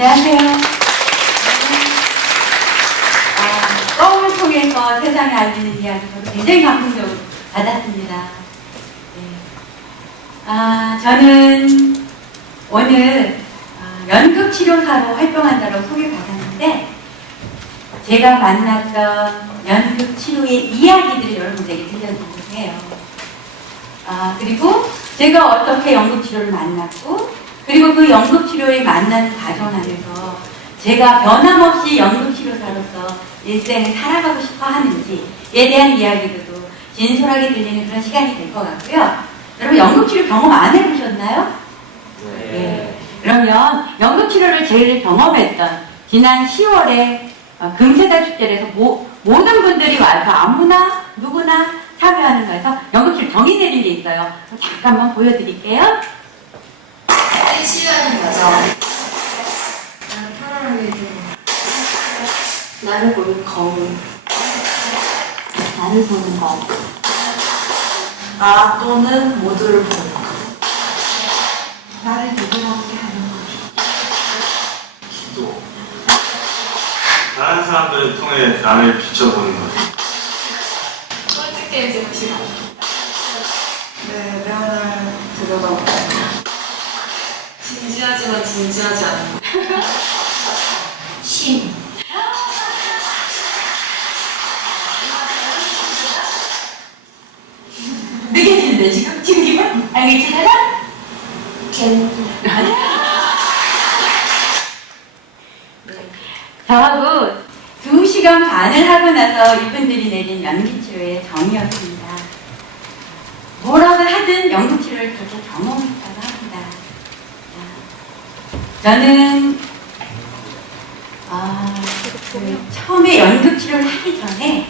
안녕하세요. 껌을 통해서 세상에 알리는 이야기 저도 굉장히 감동적으로 받았습니다. 저는 오늘 연극치료사로 활동한다고 소개받았는데 제가 만났던 연극치료의 이야기들을 여러분들에게 들려드리려고 해요. 그리고 제가 어떻게 연극치료를 만났고 그리고 그 연극치료에 만나는 과정 안에서 제가 변함없이 연극치료사로서 일생을 살아가고 싶어 하는지에 대한 이야기들도 진솔하게 들리는 그런 시간이 될 것 같고요. 여러분 연극치료 경험 안 해보셨나요? 네. 그러면 연극치료를 제일 경험했던 지난 10월에 금세달 축제에서 모든 분들이 와서 아무나 누구나 참여하는 거에서 연극치료 정의 내린 게 있어요. 잠깐만 보여드릴게요. 치유하는 거죠. 나는 편안하게 나를 보는 거울. 나를 보는 거울. 나 또는 모두를 보는 거. 나를 되돌아오게 하는 거. 기도. 다른 사람들을 통해 나를 비춰보는 거죠. 솔직해지는 시간. 내 내면을 들여다보고. 진지하지만 진지하지 않은 거. 쉼. 느껴지는데 지금 기분? 알겠지 내가? 저하고 2시간 반을 하고 나서 이분들이 내린 연기치료의 정의였습니다. 뭐라고 하든 연극치료를 그렇게 경험했다고 합니다. 저는 처음에 연극치료를 하기 전에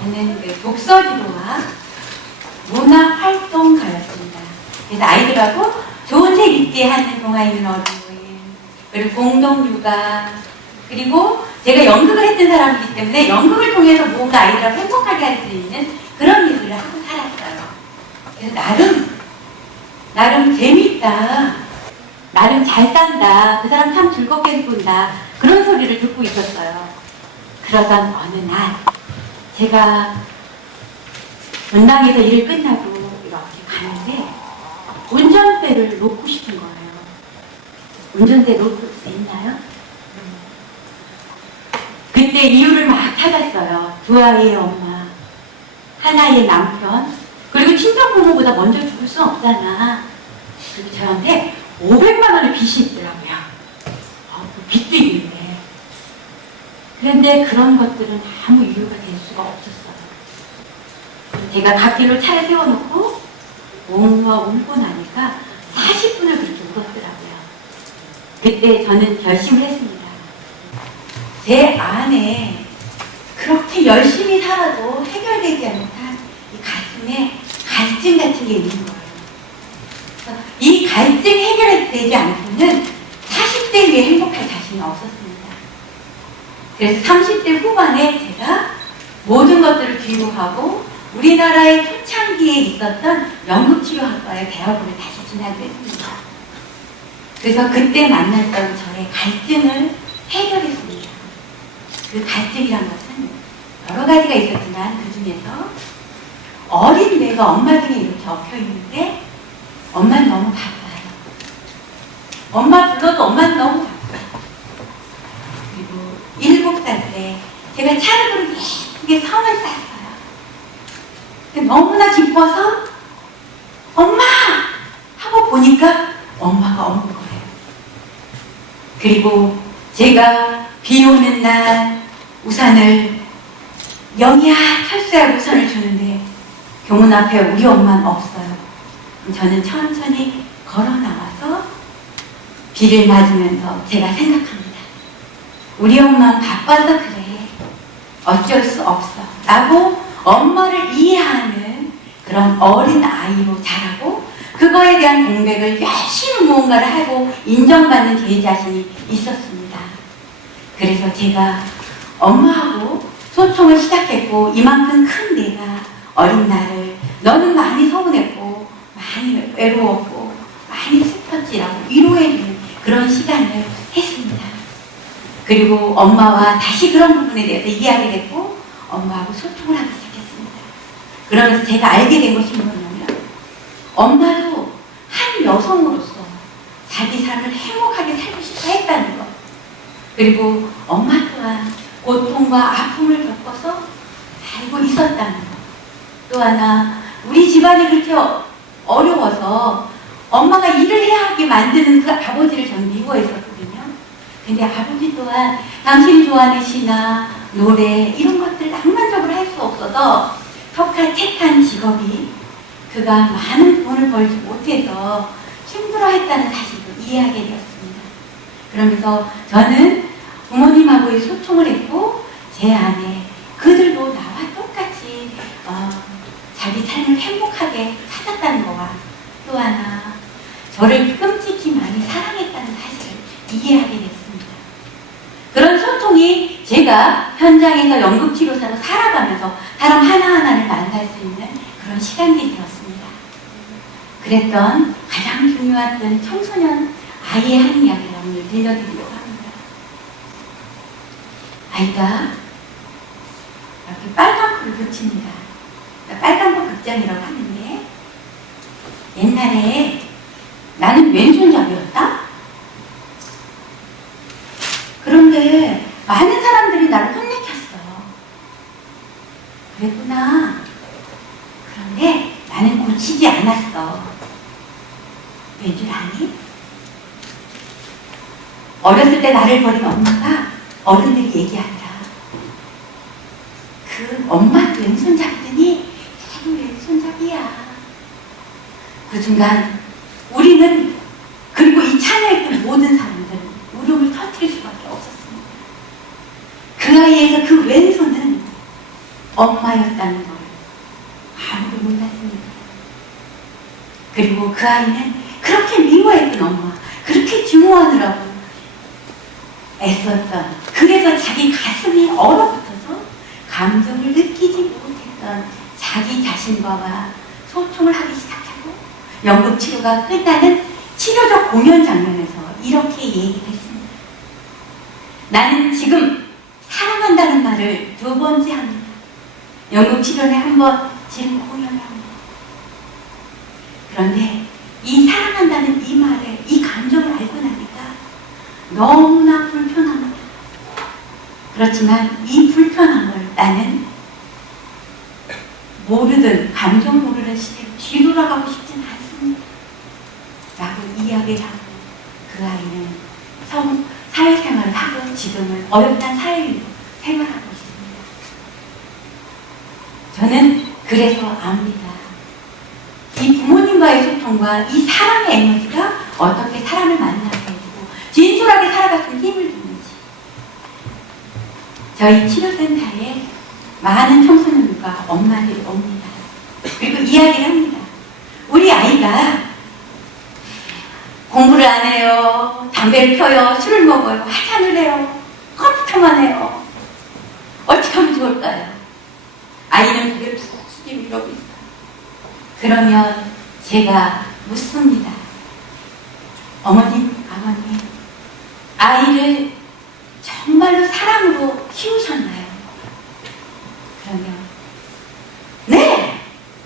저는 독서지도와 문화활동가였습니다. 그래서 아이들하고 좋은 책 읽게 하는 동화있는 어린 모임, 그리고 공동육아, 그리고 제가 연극을 했던 사람이기 때문에 연극을 통해서 뭔가 아이들하고 행복하게 할 수 있는 그런 일들을 하고 살았어요. 그래서 나름 재밌다, 나름 잘 산다, 그 사람 참 즐겁게 본다, 그런 소리를 듣고 있었어요. 그러던 어느 날 제가 본당에서 일 끝나고 이렇게 가는데 운전대를 놓고 싶은 거예요. 운전대 놓을 수 있나요? 그때 이유를 막 찾았어요. 2아이의 엄마, 하나의 남편, 그리고 친정 부모보다 먼저 죽을 수 없잖아. 그리고 저한테 500만 원의 빚이 있더라고요. 빚도 있는데. 그런데 그런 것들은 아무 이유가 될 수가 없었어요. 제가 갓길로 차를 세워놓고 엉엉 울고 나니까 40분을 그렇게 울었더라고요. 그때 저는 결심을 했습니다. 제 안에 그렇게 열심히 살아도 해결되지 못한 이 가슴에 갈증 같은 게 있는 거예요. 이 갈증 해결되지 않고는 40대 위에 행복할 자신이 없었습니다. 그래서 30대 후반에 제가 모든 것들을 귀국하고 우리나라의 초창기에 있었던 연극치료학과의 대학원을 다시 진학을 했습니다. 그래서 그때 만났던 저의 갈증을 해결했습니다. 그 갈증이란 것은 여러 가지가 있었지만 그 중에서 어린 내가 엄마 등에 이렇게 엎여 있는데 엄마는 너무 바빠요. 엄마 불러도 엄마는 너무 바빠요. 그리고 7살 때 제가 차를 예쁘게 성을 쌌어요. 너무나 기뻐서 엄마! 하고 보니까 엄마가 없는 거예요. 그리고 제가 비 오는 날 우산을 영희야 철수야 우산을 주는데 교문 앞에 우리 엄마는 없어요. 저는 천천히 걸어 나와서 비를 맞으면서 제가 생각합니다. 우리 엄마는 바빠서 그래. 어쩔 수 없어. 라고 엄마를 이해하는 그런 어린 아이로 자라고 그거에 대한 공백을 열심히 무언가를 하고 인정받는 제 자신이 있었습니다. 그래서 제가 엄마하고 소통을 시작했고 이만큼 큰 내가 어린 나를 너는 많이 서운했고 많이 외로웠고 많이 슬펐지라고 위로해주는 그런 시간을 했습니다. 그리고 엄마와 다시 그런 부분에 대해서 이해하게 됐고 엄마하고 소통을 하기 시작했습니다. 그러면서 제가 알게 된 것이 뭐냐면 엄마도 한 여성으로서 자기 삶을 행복하게 살고 싶어 했다는 것, 그리고 엄마 또한 고통과 아픔을 겪어서 살고 있었다는 것, 또 하나 우리 집안이 그렇게 어려워서 엄마가 일을 해야 하게 만드는 그 아버지를 저는 미워했었거든요. 근데 아버지 또한 당신이 좋아하는 시나 노래 이런 것들을 낭만적으로 할 수 없어서 택한 직업이 그가 많은 돈을 벌지 못해서 힘들어했다는 사실을 이해하게 되었습니다. 그러면서 저는 부모님하고의 소통을 했고 제 안에 그들도 나와 똑같이 자기 삶을 행복하게 찾았다는 거와 또 하나 저를 끔찍히 많이 사랑했다는 사실을 이해하게 됐습니다. 그런 소통이 제가 현장에서 연극치료사로 살아가면서 사람 하나하나를 만날 수 있는 그런 시간들이 되었습니다. 그랬던 가장 중요했던 청소년 아이의 한 이야기를 오늘 들려드리려고 합니다. 아이가 이렇게 빨간불을 붙입니다. 빨간불 극장이라고 하는데 옛날에 나는 왼손잡이였다? 그런데 많은 사람들이 나를 혼내켰어. 그랬구나. 그런데 나는 고치지 않았어. 왠 줄 아니? 어렸을 때 나를 버린 엄마가 어른들이 얘기하더라. 그 엄마도 왼손잡이더니 나도 왼손잡이야. 그 순간 우리는, 그리고 이 참여했던 모든 사람들은 울음을 터뜨릴 수밖에 없었습니다. 그 아이에서 그 왼손은 엄마였다는 걸 아무도 몰랐습니다. 그리고 그 아이는 그렇게 미워했던 엄마, 그렇게 증오하느라고 애썼던, 그래서 자기 가슴이 얼어붙어서 감정을 느끼지 못했던 자기 자신과 소통을 하기 시작하고 연극 치료가 끝나는 치료적 공연 장면에서 이렇게 얘기했습니다. 나는 지금 사랑한다는 말을 2번째 합니다. 연극 치료는 한 번, 지금 공연을 합니다. 그런데 이 사랑한다는 이 말을, 이 감정을 알고 나니까 너무나 불편합니다. 그렇지만 이 불편함을 나는 모르든 감정 모르는 시대로 뒤돌아가고 싶지는 않습니다. 라고 이야기를 하고 그 아이는 사회생활을 하고 지금은 어렵단 사회로 생활하고 있습니다. 저는 그래서 압니다. 이 부모님과의 소통과 이 사랑의 에너지가 어떻게 사람을 만나게 해주고 진솔하게 살아갔으면 힘을 주는지. 저희 치료센터에 많은 청소년과 엄마들이 옵니다. 그리고 이야기를 합니다. 우리 아이가 공부를 안 해요. 담배를 펴요. 술을 먹어요. 화장을 해요. 컴퓨터만 해요. 어떻게 하면 좋을까요? 아이는 고개를 푹 숙이고 이러고 있어요. 그러면 제가 묻습니다. 어머님, 아버님, 아이를 정말로 사랑으로 키우셨나요? 그러면 네!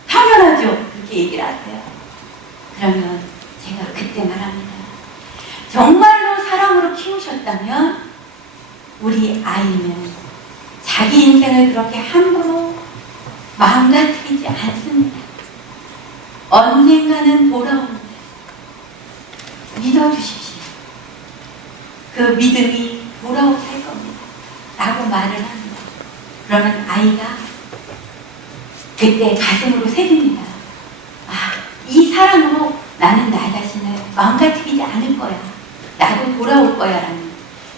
당연하죠. 그렇게 얘기를 하세요. 그러면 제가 그때 말합니다. 정말로 사랑으로 키우셨다면 우리 아이는 자기 인생을 그렇게 함부로 망가뜨리지 않습니다. 언젠가는 돌아옵니다. 믿어주십시오. 그 믿음이 돌아오게 할 겁니다. 라고 말을 합니다. 그러면 아이가 그때 가슴으로 새깁니다. 아, 이 사랑으로 나는 나 자신을 망가뜨리지 않을 거야. 나도 돌아올 거야. 라는.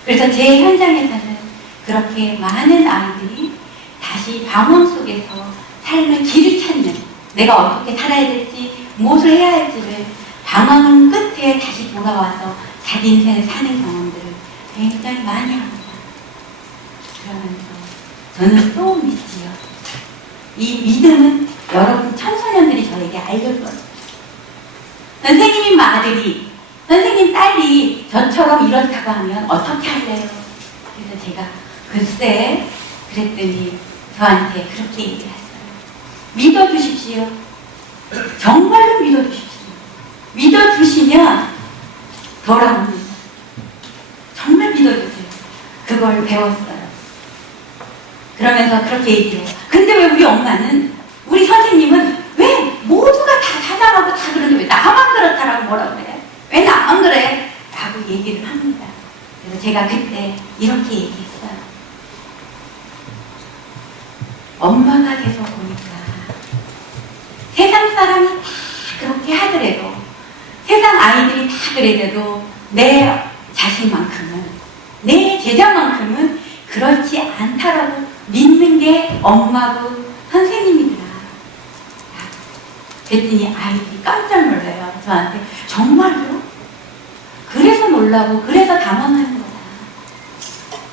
그래서 제 현장에서는 그렇게 많은 아이들이 다시 방황 속에서 삶의 길을 찾는, 내가 어떻게 살아야 될지, 무엇을 해야 할지를 방황 끝에 다시 돌아와서 자기 인생을 사는 경험들을 굉장히 많이 합니다. 그러면서 저는 또 믿지요. 이 믿음은 여러분 청소년들이 저에게 알려주었습니다. 선생님 아들이, 선생님 딸이 저처럼 이렇다고 하면 어떻게 할래요? 그래서 제가 글쎄 그랬더니 저한테 그렇게 얘기했어요. 믿어주십시오. 정말로 믿어주십시오. 믿어주시면 돌아옵니다. 정말 믿어주세요. 그걸 배웠어요. 그러면서 그렇게 얘기해요. 근데 왜 우리 엄마는, 우리 선생님은 왜 모두가 다 자장하고 다 그러는데 왜 나만 그렇다라고 뭐라고 그래? 왜 나만 그래? 라고 얘기를 합니다. 그래서 제가 그때 이렇게 얘기했어요. 엄마가 돼서 보니까 세상 사람이 다 그렇게 하더라도, 세상 아이들이 다 그래도 내 자신만큼은, 내 제자만큼은 그렇지 않다라고 믿는 게 엄마고 선생님이더라. 그랬더니 아이들이 깜짝 놀라요. 저한테. 정말요? 그래서 놀라고 그래서 당황하는 거다.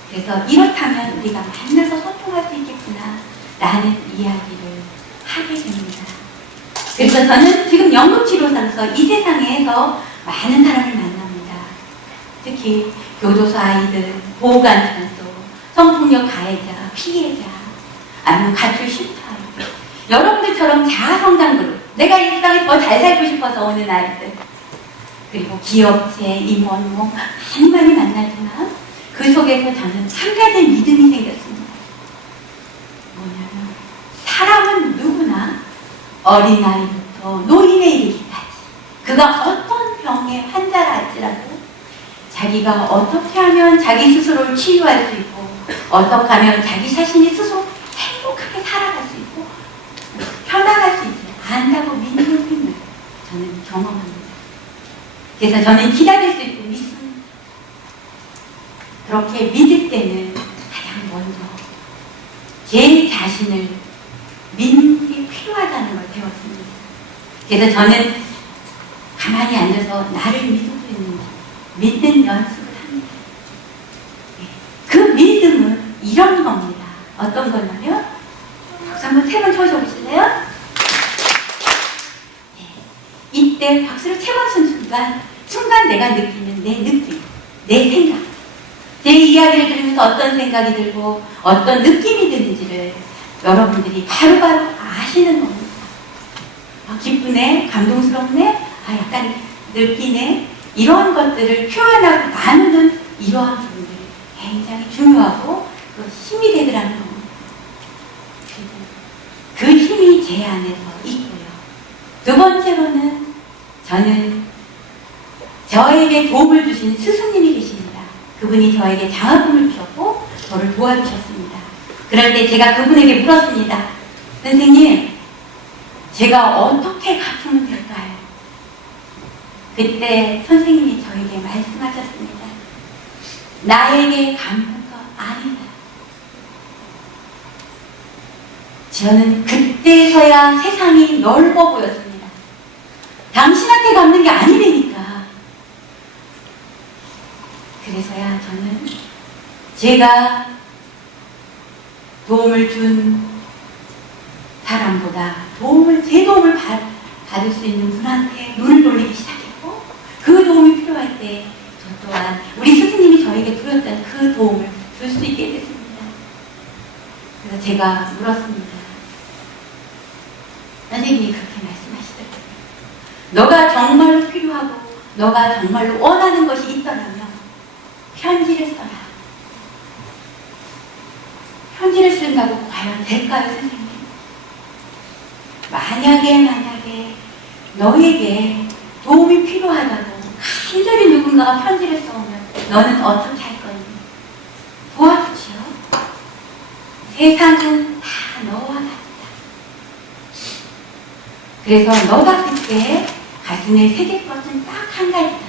그래서 이렇다면 우리가 만나서 소통할 수 있겠구나 라는 이야기를 하게 됩니다. 그래서 저는 지금 연극치료사로서 이 세상에서 많은 사람을 만납니다. 특히 교도소 아이들, 보호관찰소, 성폭력 가해자, 피해자, 아니면 가출 쉼터 아이들, 여러분들처럼 자아성장 그룹, 내가 이 세상에 더 잘 살고 싶어서 오는 아이들, 그리고 기업체, 임원, 많이 만나지만 그 속에서 저는 한 가지 믿음이 생겼습니다. 뭐냐면 사람은 누구나 어린아이부터 노인에 이르기까지 그가 어떤 병의 환자라 할지라도 자기가 어떻게 하면 자기 스스로를 치유할 수 있고 어떻게 하면 자기 자신이 스스로 행복하게 살아갈 수 있고 편안할 수 있지 안다고 믿는 힘을 저는 경험합니다. 그래서 저는 기다릴 수 있고 믿습니다. 그렇게 믿을 때는 가장 먼저 제 자신을 믿는 게 필요하다는 걸 배웠습니다. 그래서 저는 가만히 앉아서 나를 믿고 있는지 믿는 연습을 합니다. 그 믿음은 이런 겁니다. 어떤 거냐면 박수 한번 3번 쳐줘보실래요? 이때 박수를 3번 친 순간 내가 느끼는 내 느낌, 내 생각, 제 이야기를 들으면서 어떤 생각이 들고 어떤 느낌이 드는지를 여러분들이 바로바로 아시는 겁니다. 기쁘네, 감동스럽네, 약간 느끼네, 이런 것들을 표현하고 나누는 이러한 부분들이 굉장히 중요하고 힘이 되더라는 겁니다. 그 힘이 제 안에서 있고요. 두 번째로는 저는 저에게 도움을 주신 스승님이 계십니다. 그분이 저에게 장학금을 주셨고 저를 도와주셨습니다. 그럴 때 제가 그분에게 물었습니다. 선생님, 제가 어떻게 갚으면 될까요? 그때 선생님이 저에게 말씀하셨습니다. 나에게 갚는 거 아니다. 저는 그때서야 세상이 넓어 보였습니다. 당신한테 갚는 게 아니라니까. 그래서야 저는 제가 도움을 준 사람보다 제 도움을 받을 수 있는 분한테 눈을 돌리기 시작했고 그 도움이 필요할 때 저 또한 우리 스승님이 저에게 주셨던 그 도움을 줄 수 있게 됐습니다. 그래서 제가 물었습니다. 선생님이 그렇게 말씀하시더라고요. 너가 정말로 필요하고 너가 정말로 원하는 것이 있더라면 편지를 써라. 편지를 쓴다고 과연 될까요, 선생님? 만약에 너에게 도움이 필요하다고 간절히 누군가가 편지를 써오면 너는 어떻게 할 거니? 도와주죠. 세상은 다 너와 같다. 그래서 너가 그때 가슴에 새길 것은 딱 한 가지다.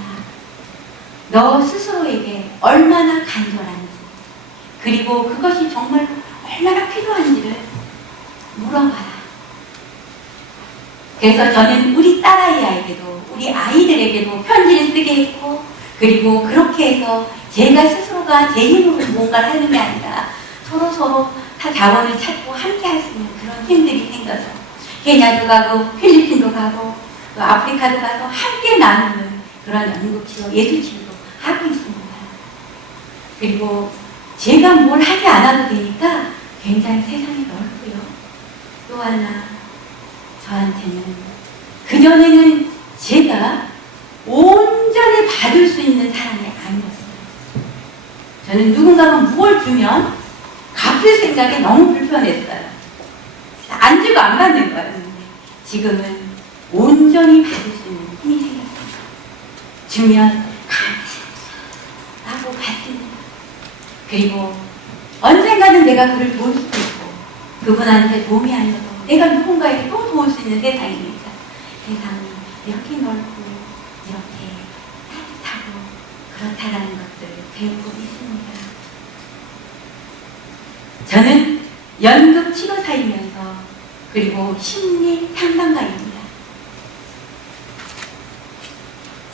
너 스스로에게 얼마나 간절한지 그리고 그것이 정말 얼마나 필요한지를 물어봐라. 그래서 저는 우리 딸아이에게도 우리 아이들에게도 편지를 쓰게 했고 그리고 그렇게 해서 제가 스스로가 제 힘으로 뭔가를 하는 게 아니라 서로 다 자원을 찾고 함께 할 수 있는 그런 힘들이 생겨서 케냐도 가고 필리핀도 가고 또 아프리카도 가서 함께 나누는 그런 연극치료, 예술치료도 하고 있습니다. 그리고 제가 뭘 하지 않아도 되니까 굉장히 세상이 넓고요. 또 하나, 저한테는 그전에는 제가 온전히 받을 수 있는 사람이 아니었어요. 저는 누군가가 무엇을 주면 갚을 생각이 너무 불편했어요. 안 주고 안 받는 거였는데 지금은 온전히 받을 수 있는 힘이 생겼어요. 주면 감사하고 받습니다. 그리고 언젠가는 내가 그를 도울 수도 있고 그분한테 도움이 아니어도 내가 누군가에게 또 도울 수 있는 세상입니다. 세상이 이렇게 넓고 이렇게 따뜻하고 그렇다라는 것들을 배우고 있습니다. 저는 연극 치료사이면서 그리고 심리 상담가입니다.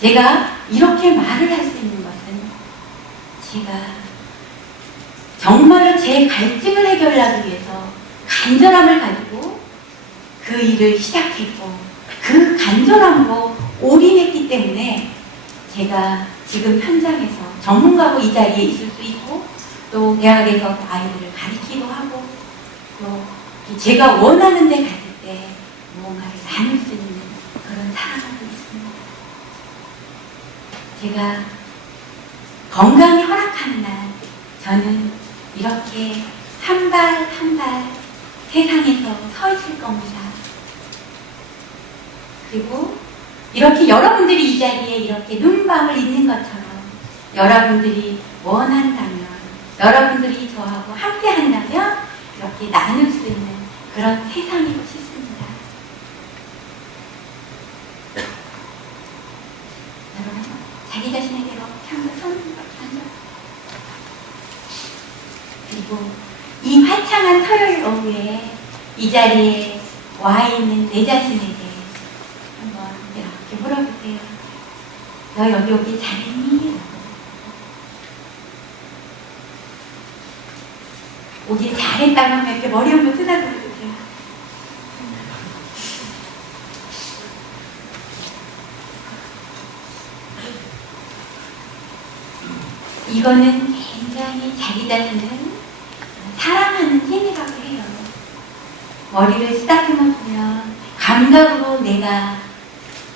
제가 이렇게 말을 할 수 있는 것은 제가 정말로 제 갈증을 해결하기 위해서 간절함을 가지고 그 일을 시작했고 그 간절함으로 올인했기 때문에 제가 지금 현장에서 전문가로 이 자리에 있을 수 있고 또 대학에서 아이들을 가르치기도 하고 또 제가 원하는 데 갔을 때 무언가를 나눌 수 있는 그런 사람하고 있습니다. 제가 건강이 허락하는 날 저는 이렇게 한 발 한 발 세상에서 서 있을 겁니다. 그리고 이렇게 여러분들이 이 자리에 이렇게 눈밤을 잇는 것처럼 여러분들이 원한다면 여러분들이 저하고 함께 한다면 이렇게 나눌 수 있는 그런 세상이고 싶습니다. 여러분 자기 자신에게로 한번 손을 얹어. 그리고 이 화창한 토요일 오후에 이 자리에 와 있는 내 자신에게 한번 이렇게 물어보세요. 너 여기 오기 잘했니? 오기 잘했다고 하면 이렇게 머리 한번 쓰다듬어 주세요. 이거는 굉장히 자기 자신을 사랑하는 힘이라고 해요. 머리를 쓰다듬어 주면 감각으로 내가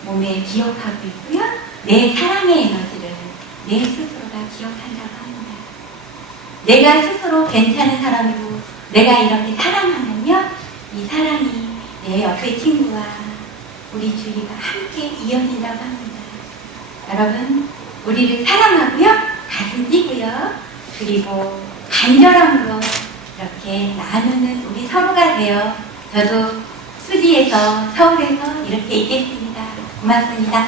몸에 기억하고 있고요. 내 사랑의 에너지를 내 스스로가 기억한다고 합니다. 내가 스스로 괜찮은 사람이고 내가 이렇게 사랑하면요. 이 사랑이 내 옆에 친구와 우리 주위가 함께 이어진다고 합니다. 여러분 우리를 사랑하고요. 가슴 뛰고요. 그리고 간절함으로 이렇게 나누는 우리 서로가 돼요. 저도 수지에서 서울에서 이렇게 있겠습니다. 고맙습니다.